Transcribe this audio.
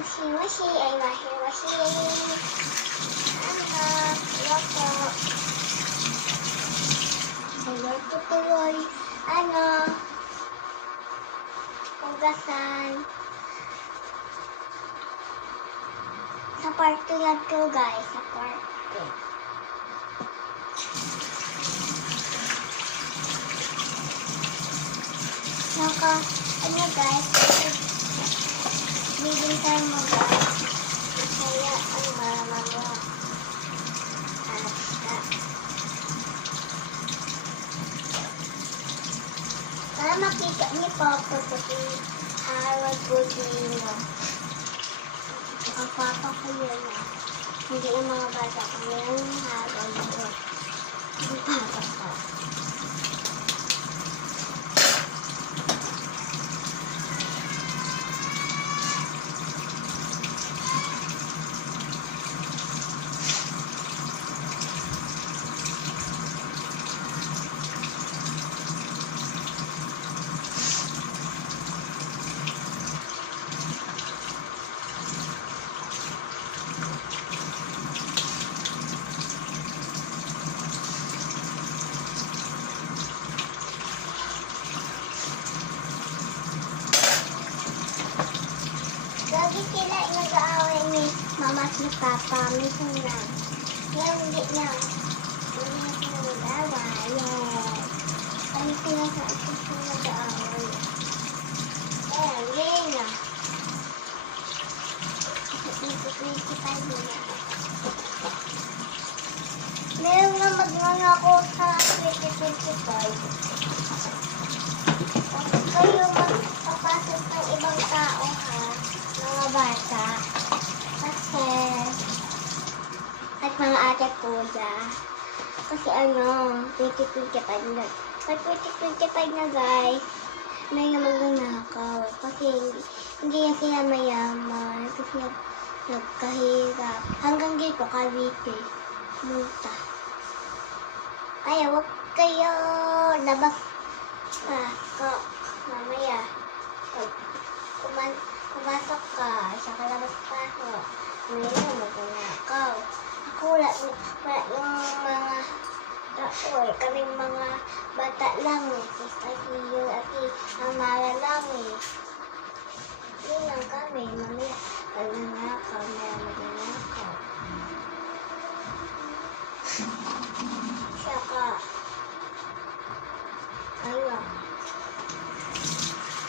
Washi-washi ay washi-washi. Loko. Loko tuloy. Hugasan. Sa part 2 yan to, guys. Sa part 2. Guys, bibing tayo mo, guys. Kaya, mama mo. Para makita niyo po ako pati harag po ninyo. Ang papa ko yun Hindi yung mga bata ko yung harag mo. Ang papa ko. Lagi sila nag-aaway ni mama at ni papa. Minsan lang. Ngayon hindi na. Hindi na nag-aaway. Yes. Kami sila sa akin sila nag-aaway. Hindi na. Ito pa nila. Meron na mag-run ako sa 2025. Kayo magpapasok ng ibang tao ha. Mga bata. Kasi at mga ate kuya. Kasi 2025 na. Pag 2025 na guys, may na magnanakaw. Kasi hindi na sila mayaman. Kasi nagkahirap. Hanggang dito, Cavite. Multa. Kaya wag kayo labas.